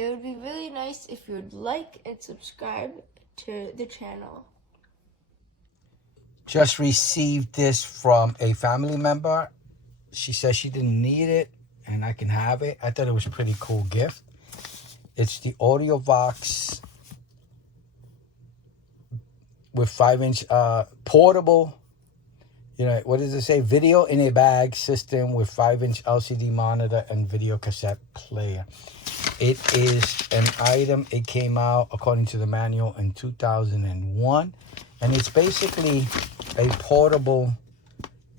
It would be really nice if you would like and subscribe to the channel. Just received this from a family member. She says she didn't need it and I can have it. I thought it was a pretty cool gift. It's the AUDIOVOX with 5-inch portable, you know, what does it say? Video in a bag system with 5-inch LCD monitor and video cassette player. It is an item. It came out, according to the manual, in 2001. And it's basically a portable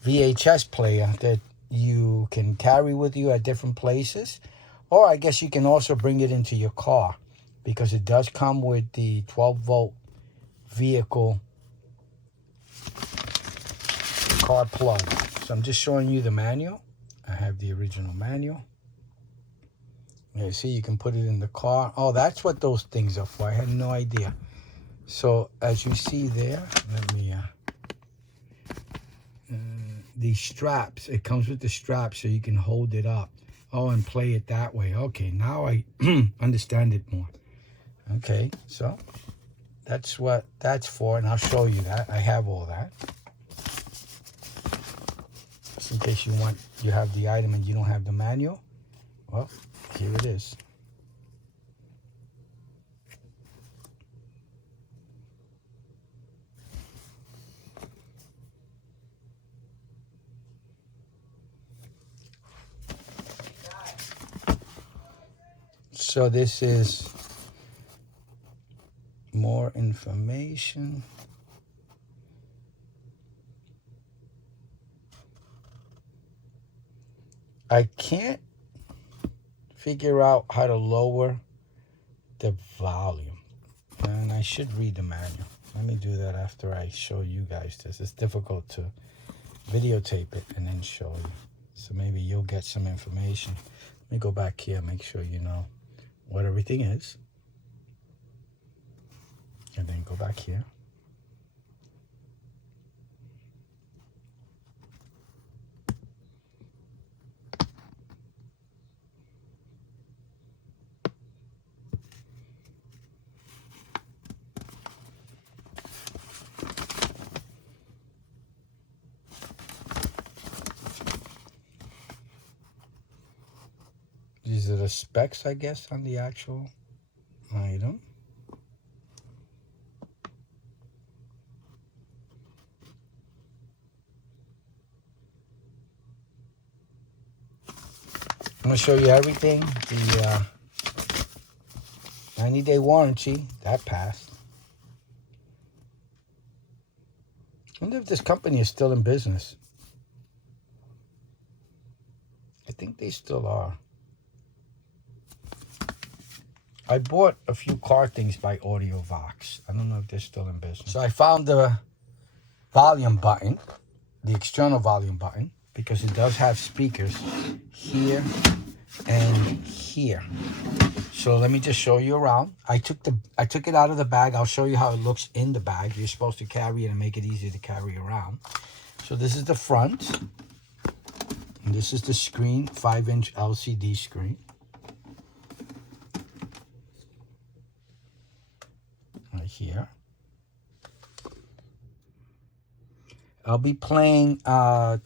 VHS player that you can carry with you at different places. Or I guess you can also bring it into your car, because it does come with the 12-volt vehicle car plug. So I'm just showing you the manual. I have the original manual. You see, you can put it in the car. Oh, that's what those things are for. I had no idea. So as you see there, let me these straps, it comes with the straps so you can hold it up. Oh, and play it that way. Okay, now I understand it more. Okay, so that's what that's for, and I'll show you that. I have all that. Just in case you have the item and you don't have the manual. Well, here it is. So this is more information. I can't figure out how to lower the volume, and I should read the manual. Let me do that after I show you guys this. It's difficult to videotape it and then show you, so maybe you'll get some information. Let me go back here, make sure you know what everything is, and then go back here. These are the specs, I guess, on the actual item. I'm going to show you everything. The 90-day warranty, that passed. I wonder if this company is still in business. I think they still are. I bought a few car things by AUDIOVOX. I don't know if they're still in business. So I found the volume button, the external volume button, because it does have speakers here and here. So let me just show you around. I took it out of the bag. I'll show you how it looks in the bag. You're supposed to carry it and make it easier to carry around. So this is the front. And this is the screen, 5-inch LCD screen. Right here. I'll be playing a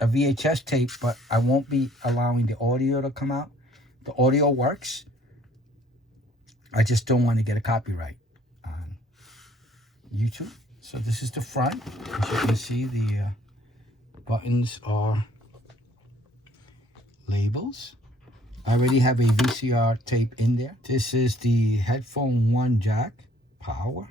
VHS tape, but I won't be allowing the audio to come out. The audio works. I just don't want to get a copyright on YouTube. So this is the front. As you can see, the buttons are labels. I already have a VCR tape in there. This is the headphone 1 jack, power.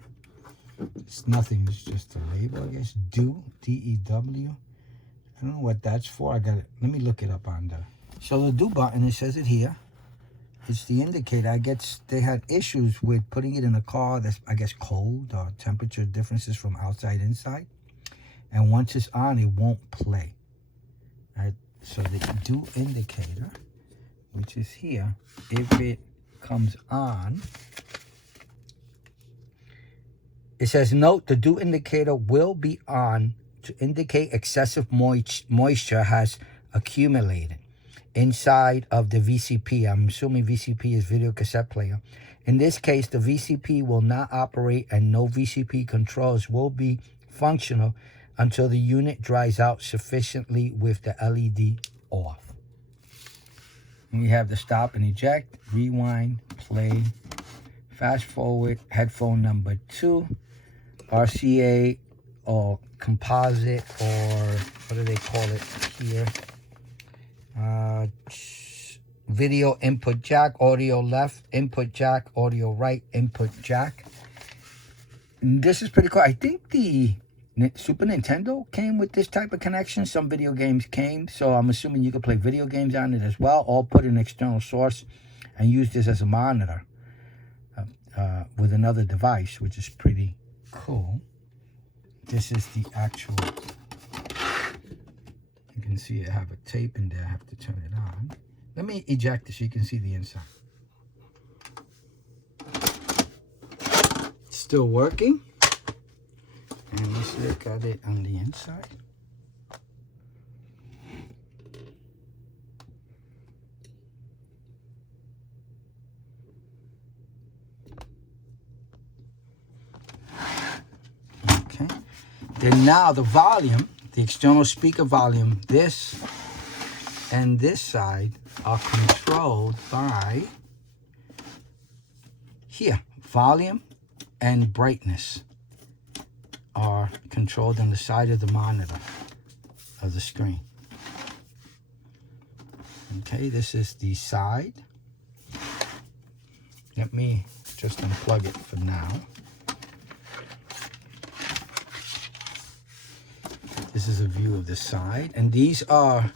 It's nothing, it's just a label, I guess. DEW, D-E-W. I don't know what that's for. I got it. Let me look it up on the. So the DEW button, it says it here. It's the indicator. I guess they had issues with putting it in a car that's, I guess, cold or temperature differences from outside inside. And once it's on, it won't play. Right? So the DEW indicator, which is here, if it comes on, it says, note, the DEW indicator will be on to indicate excessive moisture has accumulated. inside of the VCP. I'm assuming VCP is video cassette player. In this case, the VCP will not operate and no VCP controls will be functional until the unit dries out sufficiently with the LED off. And we have the stop and eject, rewind, play, fast forward, headphone number 2, RCA or composite, or what do they call it here? Video input jack, audio left, input jack, audio right, input jack. And this is pretty cool. I think the Super Nintendo came with this type of connection. Some video games came, so I'm assuming you could play video games on it as well, or put an external source and use this as a monitor with another device, which is pretty cool. This is the actual, you can see I have a tape in there. I have to turn it on. Let me eject it so you can see the inside. It's still working. And let's look at it on the inside. Okay. Then now the volume, the external speaker volume, this and this side are controlled by here. Volume and brightness are controlled on the side of the monitor of the screen. Okay, this is the side. Let me just unplug it for now. This is a view of the side, and these are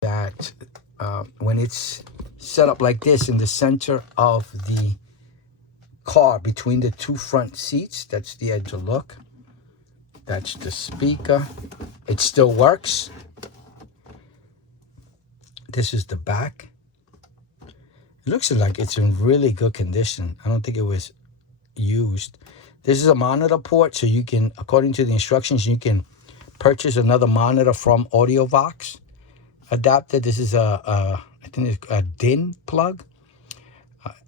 that when it's set up like this in the center of the car between the two front seats, that's the edge of look. That's the speaker. It still works. This is the back. It looks like it's in really good condition. I don't think it was used. This is a monitor port, so you can, according to the instructions, you can purchase another monitor from AUDIOVOX adapter. This is I think it's a DIN plug.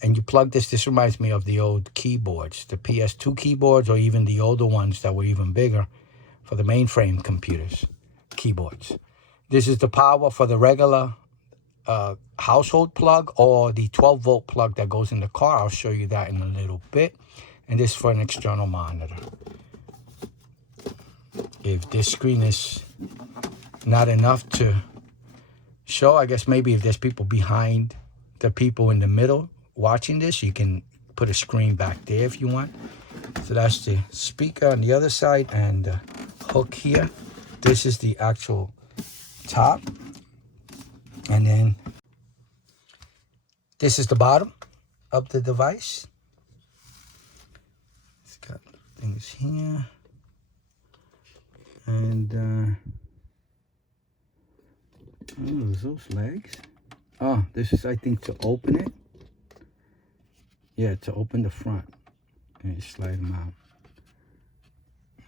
And you plug this. This reminds me of the old keyboards, the PS2 keyboards, or even the older ones that were even bigger for the mainframe computers, keyboards. This is the power for the regular household plug or the 12-volt plug that goes in the car. I'll show you that in a little bit. And this is for an external monitor. If this screen is not enough to show, I guess maybe if there's people behind the people in the middle watching this, you can put a screen back there if you want. So that's the speaker on the other side and the hook here. This is the actual top. And then this is the bottom of the device. It's got things here. And oh, those legs. Oh, this is, I think, to open it. Yeah, to open the front. And you slide them out.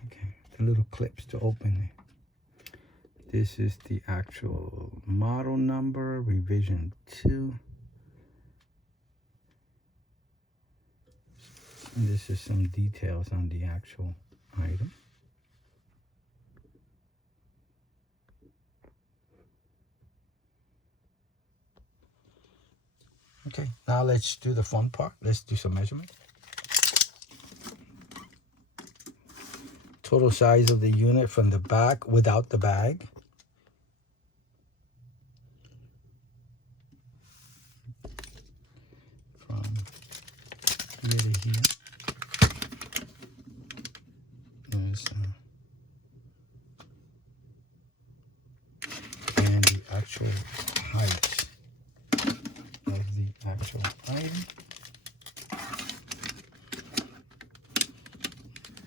Okay, the little clips to open it. This is the actual model number, revision 2. And this is some details on the actual item. Okay, now let's do the fun part. Let's do some measurement. Total size of the unit from the back without the bag. From here to here. There's, and the actual height of the actual item.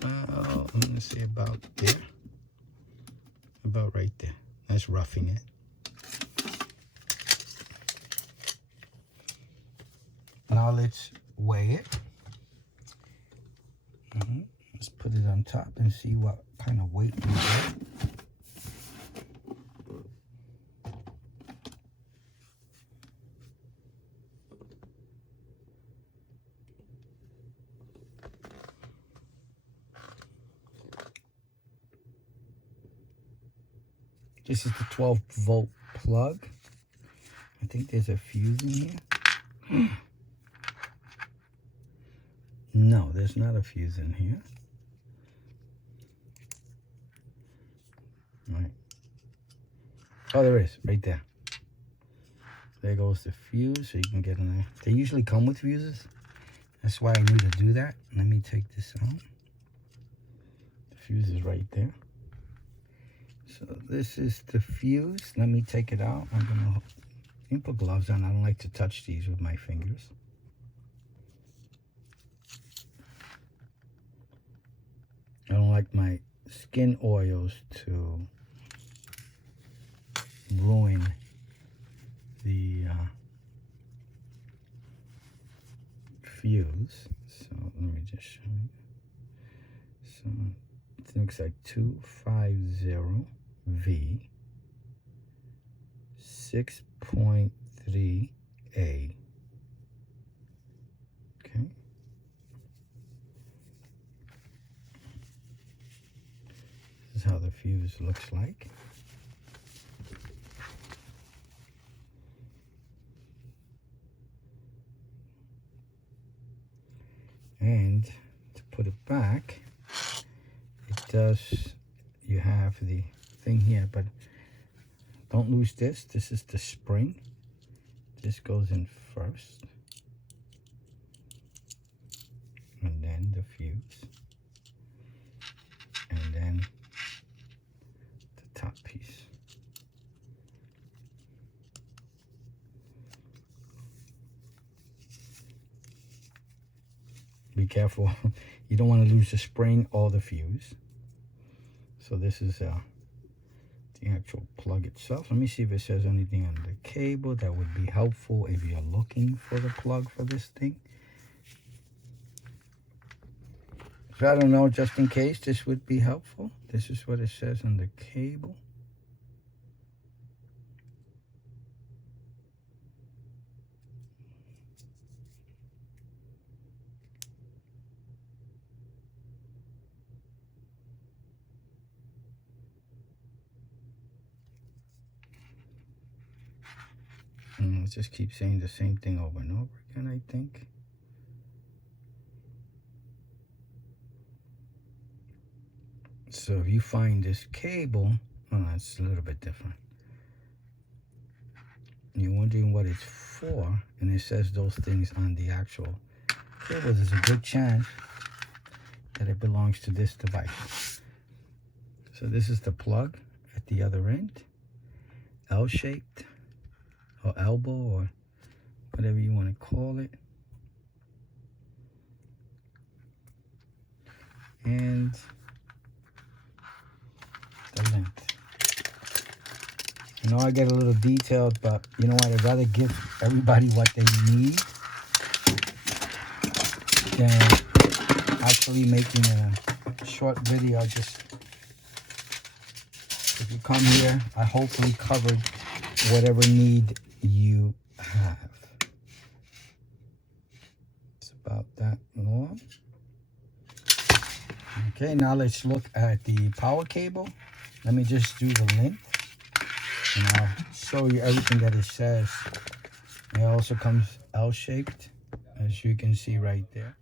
I'm going to say about there. About right there. That's roughing it. Now let's weigh it. Let's put it on top and see what kind of weight we get. This is the 12-volt plug. I think there's a fuse in here. No, there's not a fuse in here. Right. Oh, there is, right there. There goes the fuse, so you can get in there. They usually come with fuses. That's why I need to do that. Let me take this out. The fuse is right there. So this is the fuse. Let me take it out. I'm gonna put gloves on. I don't like to touch these with my fingers. I don't like my skin oils to ruin the fuse. So let me just show you. So it looks like 250V 6.3A. Okay. This is how the fuse looks like. And to put it back, it does, you have the thing here, but don't lose this. This is the spring. This goes in first. And then the fuse. And then the top piece. Be careful. You don't want to lose the spring or the fuse. So this is the actual plug itself. Let me see if it says anything on the cable that would be helpful if you're looking for the plug for this thing. So I don't know, just in case this would be helpful. This is what it says on the cable. And let's just keep saying the same thing over and over again, I think. So if you find this cable, oh, it's a little bit different. You're wondering what it's for, and it says those things on the actual cable. There's a good chance that it belongs to this device. So this is the plug at the other end, L-shaped, or elbow, or whatever you want to call it. And the length. I know I get a little detailed, but you know what? I'd rather give everybody what they need than actually making a short video. Just, if you come here, I hopefully covered whatever need you have. It's about that long. Okay, now let's look at the power cable. Let me just do the length, and I'll show you everything that it says. It also comes L-shaped, as you can see right there.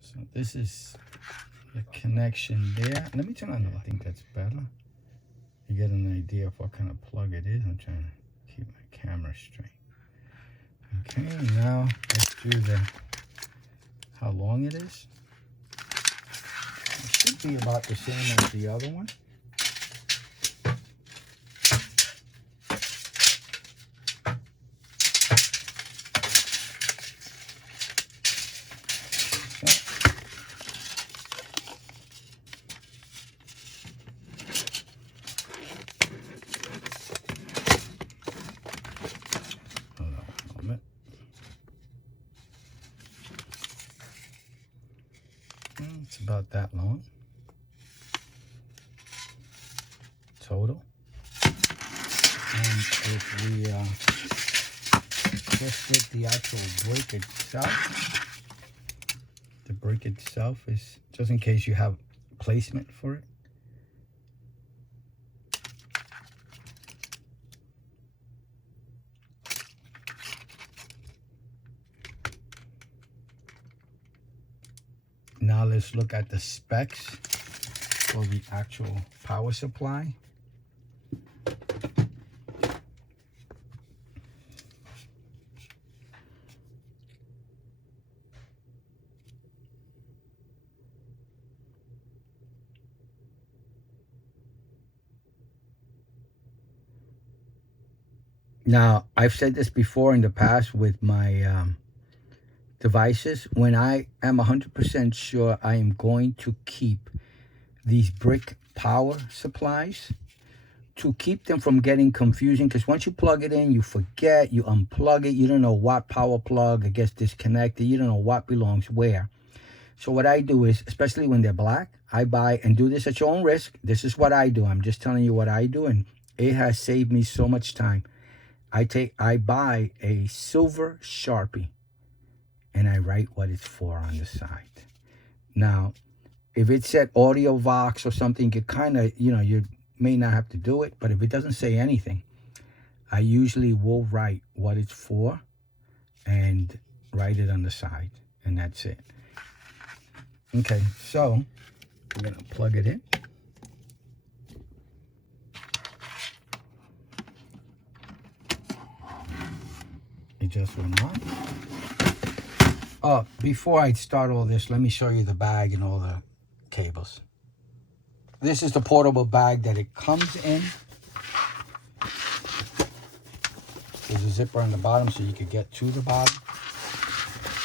So this is the connection there. Let me turn on the light. I think that's better. You get an idea of what kind of plug it is. I'm trying to keep my camera straight. Okay, now let's do how long it is. It should be about the same as the other one. It's about that long total. And if we just get the actual brick itself, the brick itself is just in case you have placement for it. Now let's look at the specs for the actual power supply. Now, I've said this before in the past with my devices. When I am 100% sure I am going to keep these brick power supplies, to keep them from getting confusing, because once you plug it in, you forget, you unplug it, you don't know what power plug gets disconnected, you don't know what belongs where. So what I do is, especially when they're black, I buy, and do this at your own risk. This is what I do. I'm just telling you what I do, and it has saved me so much time. I buy a silver Sharpie, and I write what it's for on the side. Now, if it said AUDIOVOX or something, you kind of, you may not have to do it, but if it doesn't say anything, I usually will write what it's for and write it on the side, and that's it. Okay, so I'm gonna plug it in. It just went on. Oh, before I start all this, let me show you the bag and all the cables. This is the portable bag that it comes in. There's a zipper on the bottom so you could get to the bottom.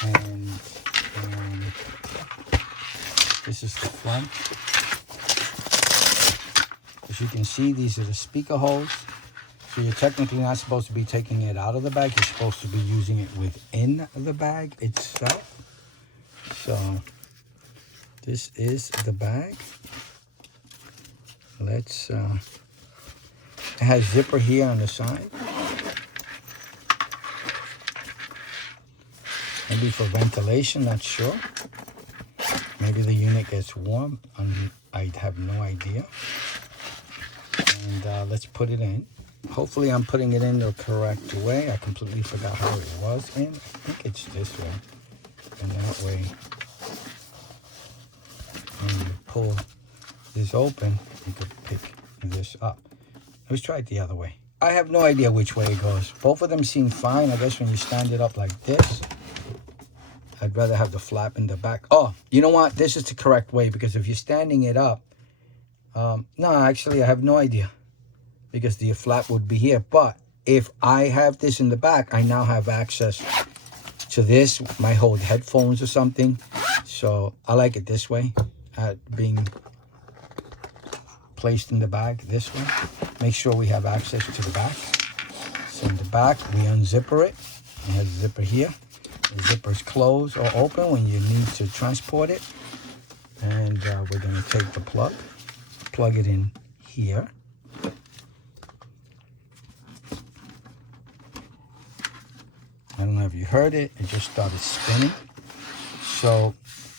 And this is the front. As you can see, these are the speaker holes. So you're technically not supposed to be taking it out of the bag. You're supposed to be using it within the bag itself. So this is the bag. Let's, it has zipper here on the side. Maybe for ventilation, not sure. Maybe the unit gets warm. I have no idea. And let's put it in. Hopefully I'm putting it in the correct way. I completely forgot how it was in. I think it's this way. And that way, when you pull this open, you could pick this up. Let's try it the other way. I have no idea which way it goes. Both of them seem fine. I guess when you stand it up like this, I'd rather have the flap in the back. Oh, you know what? This is the correct way, because if you're standing it up, no, actually, I have no idea, because the flap would be here. But if I have this in the back, I now have access to this. Might hold headphones or something. So I like it this way, being placed in the bag this way. Make sure we have access to the back. So in the back, we unzipper it. It has a zipper here. The zipper's closed or open when you need to transport it. And we're going to take the plug it in here. I don't know if you heard it. It just started spinning. So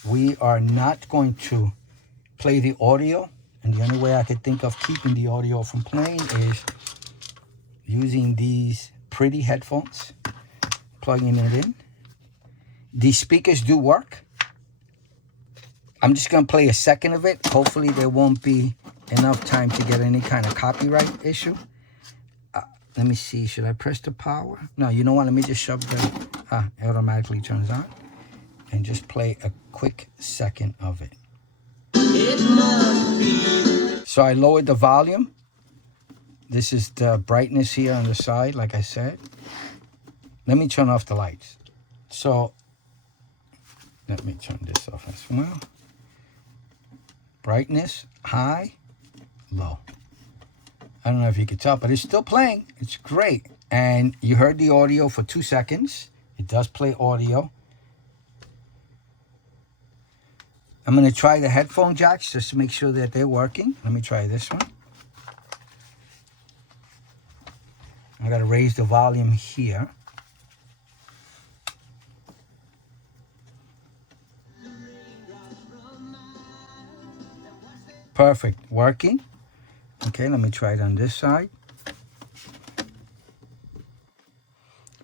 we are not going to play the audio. And the only way I could think of keeping the audio from playing is using these pretty headphones, plugging it in. These speakers do work. I'm just going to play a second of it. Hopefully there won't be enough time to get any kind of copyright issue. Let me see. Should I press the power? No, you know what? Let me just shove the... it automatically turns on. And just play a quick second of it. So I lowered the volume. This is the brightness here on the side, like I said. Let me turn off the lights. So let me turn this off as well. Brightness, high, low. I don't know if you can tell, but it's still playing. It's great. And you heard the audio for 2 seconds. It does play audio. I'm going to try the headphone jacks just to make sure that they're working. Let me try this one. I got to raise the volume here. Perfect, working. Okay, let me try it on this side.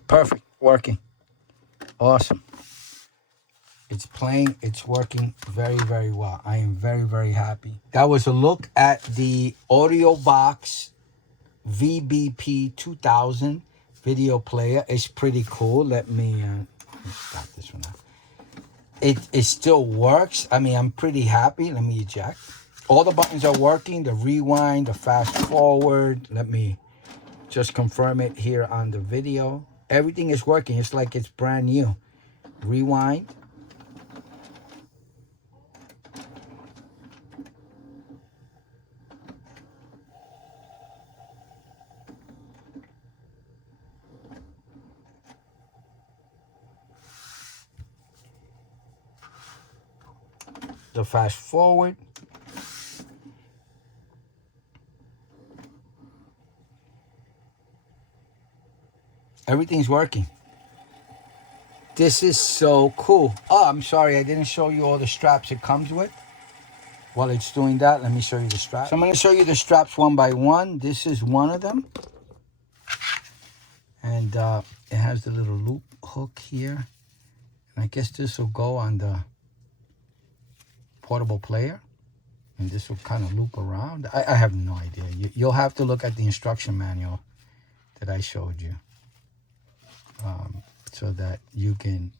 Perfect, working. Awesome. It's playing, it's working very, very well. I am very, very happy. That was a look at the AUDIOVOX VBP2000 video player. It's pretty cool. Let me stop this one out. It still works. I mean, I'm pretty happy. Let me eject. All the buttons are working. The rewind, the fast forward. Let me just confirm it here on the video. Everything is working. It's like it's brand new. Rewind. The fast forward. Everything's working. This is so cool. Oh, I'm sorry, I didn't show you all the straps it comes with. While it's doing that, let me show you the straps. So I'm going to show you the straps one by one. This is one of them. And it has the little loop hook here. And I guess this will go on the portable player. And this will kind of loop around. I have no idea. You'll have to look at the instruction manual that I showed you. So that you can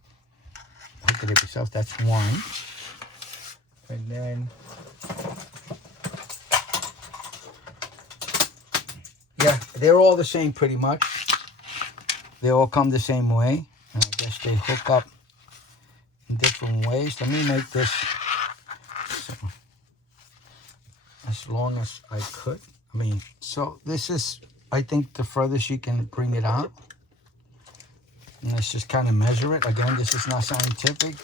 hook it up yourself. That's one. And then, yeah, they're all the same pretty much. They all come the same way. And I guess they hook up in different ways. Let me make this so, as long as I could. I mean, so this is, I think, the furthest you can bring it out. And let's just kind of measure it. Again, this is not scientific.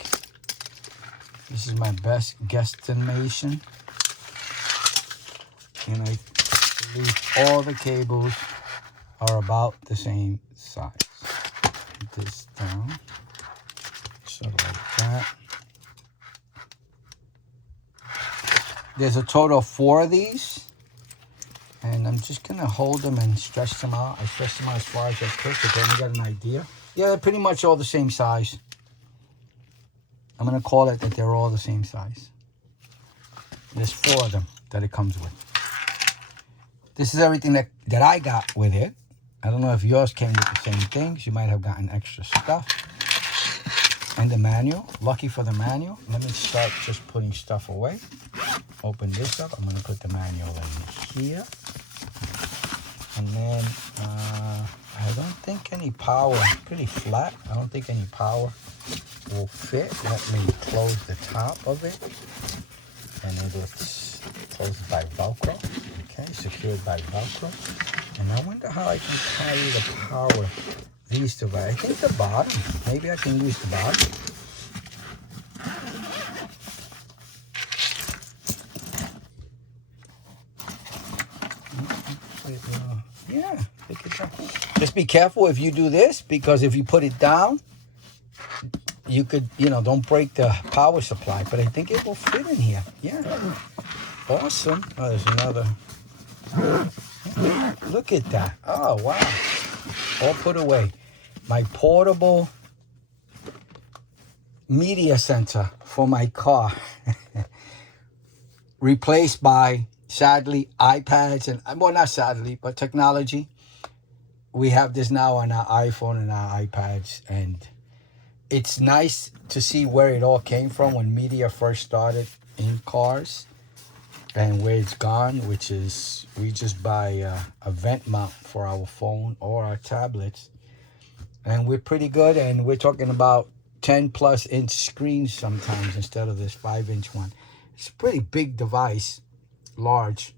This is my best guesstimation. And I believe all the cables are about the same size. Put this down. So like that. There's a total of 4 of these. And I'm just going to hold them and stretch them out. I stretched them out as far as I could so then you got an idea. Yeah, they're pretty much all the same size. I'm going to call it that they're all the same size. There's 4 of them that it comes with. This is everything that I got with it. I don't know if yours came with the same things. You might have gotten extra stuff. And the manual. Lucky for the manual. Let me start just putting stuff away. Open this up. I'm going to put the manual in here. And then I don't think any power, pretty flat. I don't think any power will fit. Let me close the top of it. And it's closed by Velcro. Okay, secured by Velcro. And I wonder how I can carry the power these devices. I think the bottom. Maybe I can use the bottom. Yeah, look at that. Just be careful if you do this, because if you put it down, you could, don't break the power supply. But I think it will fit in here. Yeah. Awesome. Oh, there's another. Yeah. Look at that. Oh, wow. All put away. My portable media center for my car. Replaced by, sadly, iPads and, well, not sadly, but technology. We have this now on our iPhone and our iPads, and it's nice to see where it all came from when media first started in cars and where it's gone, which is we just buy a vent mount for our phone or our tablets, and we're pretty good. And we're talking about 10+ inch screens sometimes instead of this 5-inch one. It's a pretty big device, large.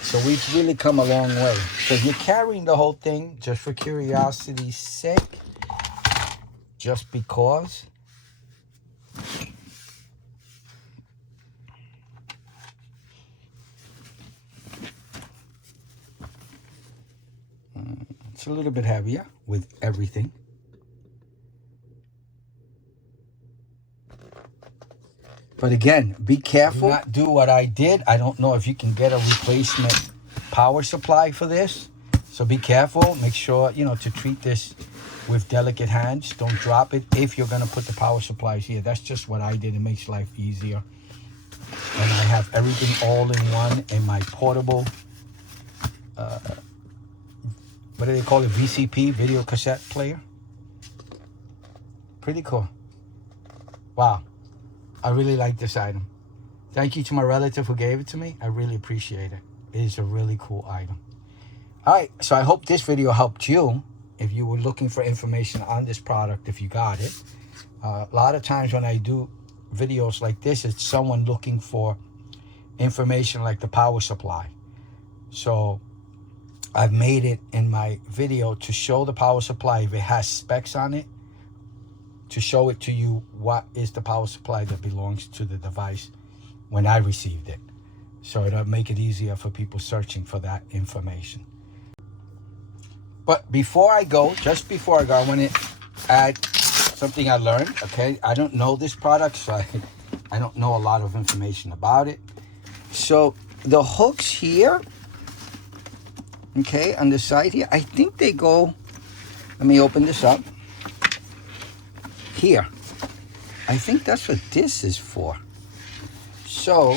So we've really come a long way. So you're carrying the whole thing just for curiosity's sake, just because. a little bit heavier with everything. But again, be careful. Do not do what I did. I don't know if you can get a replacement power supply for this. So be careful. Make sure, you know, to treat this with delicate hands. Don't drop it if you're going to put the power supplies here. That's just what I did. It makes life easier. And I have everything all in one in my portable, what do they call it? VCP, video cassette player. Pretty cool. Wow. I really like this item. Thank you to my relative who gave it to me. I really appreciate it. It is a really cool item. All right, so I hope this video helped you if you were looking for information on this product, if you got it. A lot of times when I do videos like this, it's someone looking for information like the power supply. So I've made it in my video to show the power supply if it has specs on it, to show it to you what is the power supply that belongs to the device when I received it. So it'll make it easier for people searching for that information. But before I go, just before I go, I want to add something I learned, okay? I don't know this product, so I don't know a lot of information about it. So the hooks here, okay, on the side here, I think they go, let me open this up. Here, I think that's what this is for. So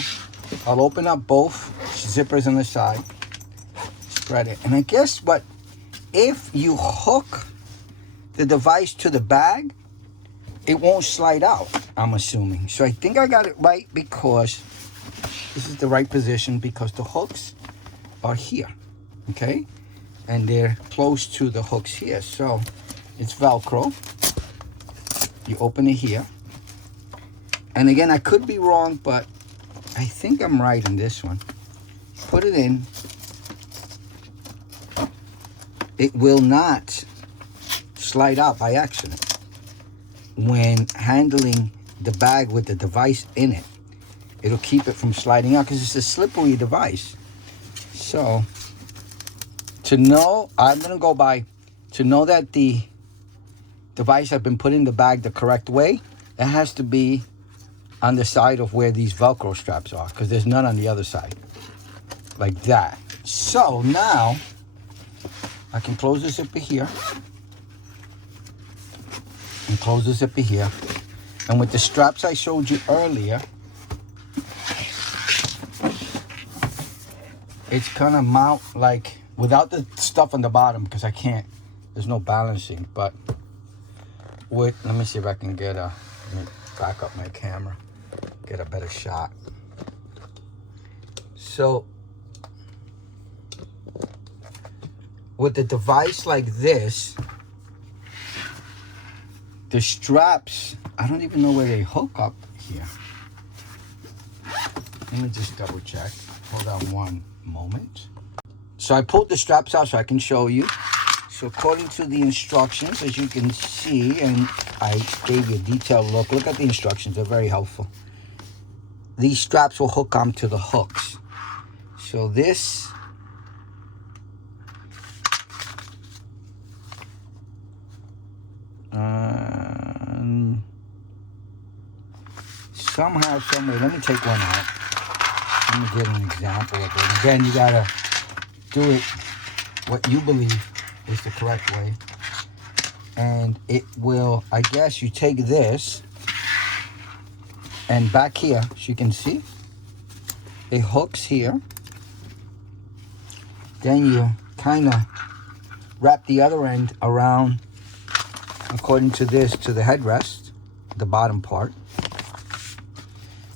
I'll open up both zippers on the side, spread it, and I guess what, if you hook the device to the bag, it won't slide out, I'm assuming. So I think I got it right because this is the right position, because the hooks are here, okay, and they're close to the hooks here. So it's Velcro. You open it here, and again, I could be wrong, but I think I'm right in this one. Put it in. It will not slide out by accident when handling the bag with the device in it. It'll keep it from sliding out because it's a slippery device. So to know, I'm gonna go by, to know that the device has been put in the bag the correct way, it has to be on the side of where these Velcro straps are, because there's none on the other side, like that. So now I can close the zipper here and close the zipper here, and with the straps I showed you earlier, it's gonna mount like without the stuff on the bottom, because I can't, there's no balancing. But with, let me see if I can get a, let me back up my camera, get a better shot. So with the device like this, the straps, I don't even know where they hook up here. Let me just double check. Hold on one moment. So I pulled the straps out so I can show you. So according to the instructions, as you can see, and I gave you a detailed look at the instructions, they're very helpful. These straps will hook onto the hooks. So this, somehow, someway, let me take one out. Let me get an example of it. Again, you gotta do it what you believe is the correct way. And it will, I guess you take this, and back here, as you can see, it hooks here. Then you kind of wrap the other end around, according to this, to the headrest, the bottom part.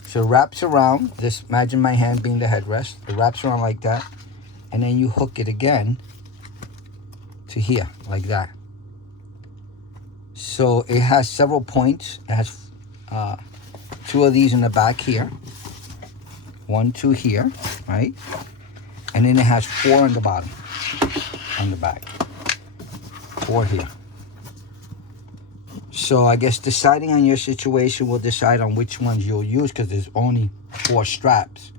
So it wraps around, this, imagine my hand being the headrest, it wraps around like that, and then you hook it again to here, like that. So it has several points. It has 2 of these in the back here, 1, 2 here, right? And then it has 4 on the bottom, on the back, 4 here. So I guess deciding on your situation will decide on which ones you'll use, because there's only 4 straps.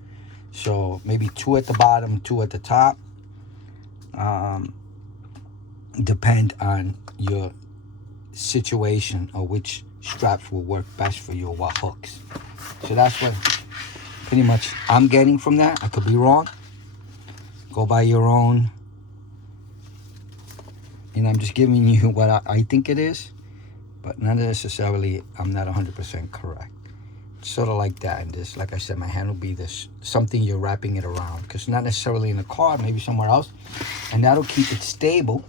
So maybe 2 at the bottom, 2 at the top. depend on your situation or which straps will work best for you or what hooks. So that's what pretty much I'm getting from that. I could be wrong. Go by your own. And I'm just giving you what I think it is, but not necessarily, I'm not 100% correct. Sort of like that. And this, like I said, my hand will be this, something you're wrapping it around, because not necessarily in the car, maybe somewhere else. And that'll keep it stable.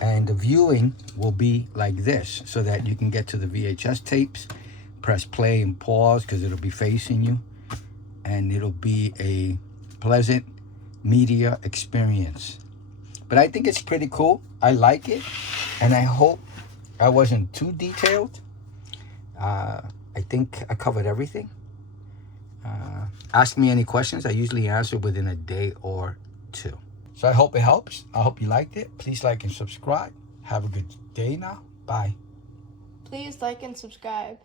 And the viewing will be like this, so that you can get to the VHS tapes, press play and pause, because it'll be facing you. And it'll be a pleasant media experience. But I think it's pretty cool. I like it. And I hope I wasn't too detailed. I think I covered everything. Ask me any questions. I usually answer within a day or two. So I hope it helps. I hope you liked it. Please like and subscribe. Have a good day now. Bye. Please like and subscribe.